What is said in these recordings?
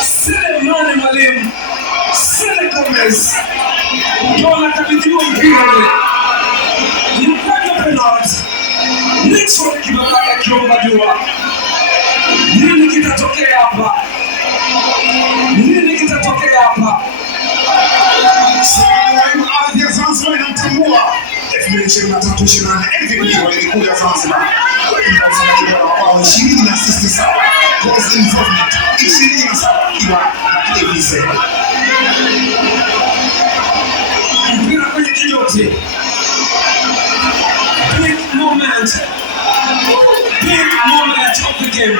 Selemani Mwalimu Sele Gomez ndio anakabidhiwa mpira ule. Ni mkwaju penalty. Nixon Kibabage akiomba dua. Nini kitatokea hapa? Nini kitatokea hapa? Mwalimu ardhi ya Zanzibar inamtambua 2023-2024 MVP wa ligi kuu ya Zanzibar. Mfungaji bora wa bao 20 na assist 7. Goals involvement 27 ikiwa na KVZ. Mpira kwenye kijoti. Big moment. Big moment of the game.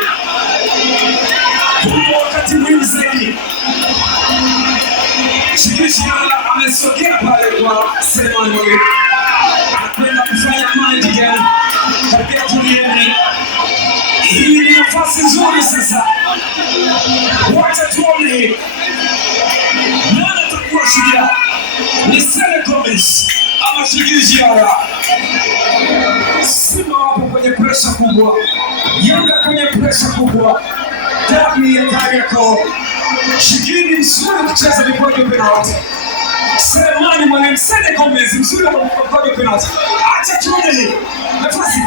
Kwa wakati muhimu zaidi. Shikishiala amesogea pale kwa Selemani Mwalimu. Anakwenda kufanya mind again. Karibia tulieni. Hii ni nafasi nzuri sasa. Wacha tuone. Nani atakuwa shujaa? Ni Sele Gomez ama Shikishiala? Simba wapo kwenye presha kubwa. Yanga kwenye presha kubwa. Dabi ya Kariakoo. Shikini mzuri kucheza mikwaju penalty. Selemani Mwalimu Sele Gomez mzuri wa mikwaju penalty. Acha tuone nafasi.